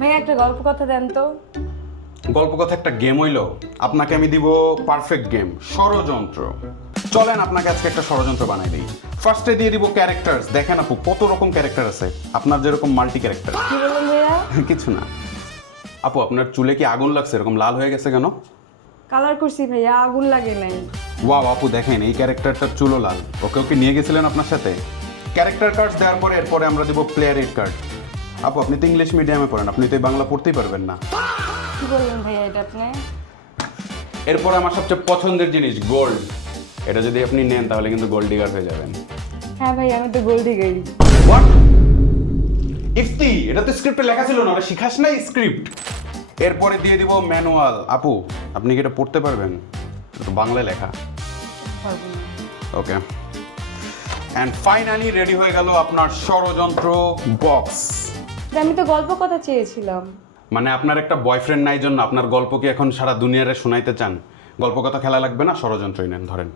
ভাইয়া একটা গল্প কথা দেন তো। গল্প কথা একটা গেম হইলো, আপনাকে আমি দিব পারফেক্ট গেম, ষড়যন্ত্র। চলেন আপনাকে আজকে একটা ষড়যন্ত্র বানাই দিই। ফার্স্টে দিয়ে দিব ক্যারেক্টার্স। দেখেন আপু কত রকম ক্যারেক্টার আছে, আপনার যেরকম মাল্টি ক্যারেক্টার। কি বললেন ভাইয়া? কিছু না আপু, আপনার চুলে কি আগুন লাগছে? এরকম লাল হয়ে গেছে কেন? কালার করছি ভাইয়া, আগুন লাগে নাই। ওয়াও আপু দেখেন এই ক্যারেক্টারটার চুলও লাল। ওকে ওকে নিয়ে গেছিলেন আপনার সাথে? ক্যারেক্টার কার্ড দেওয়ার পরে এরপরে আমরা দিব প্লেয়ার এড কার্ড। আপু আপনি তো ইংলিশ মিডিয়ামে পড়েন, আপনি তো এই বাংলা পড়তেই পারবেন না। কি বললেন ভাইয়া এটা আপনি? এরপর আমার সবচেয়ে পছন্দের জিনিস গোল্ড। এটা যদি আপনি নেন তাহলে কিন্তু গোল্ড ডিগার হয়ে যাবেন। হ্যাঁ ভাই, আমি তো গোল্ডি গাই। হোয়াট? ইফতি, এটা তো স্ক্রিপ্টে লেখা ছিল না, ওটা শিখাস নাই স্ক্রিপ্ট। এরপরে দিয়ে দিব ম্যানুয়াল। আপু আপনি কি এটা পড়তে পারবেন? এটা তো বাংলায় লেখা। পারবো না। ওকে, অ্যান্ড ফাইনালি রেডি হয়ে গেল আপনার ষড়যন্ত্র বক্স। আমি তো গল্প কথা চেয়েছিলাম। মানে আপনার একটা বয়ফ্রেন্ড নাই জন্য আপনার গল্প কি এখন সারা দুনিয়ারে শোনাইতে চান? গল্প কথা খেলা লাগবে না, ষড়যন্ত্রই নেন, ধরেন।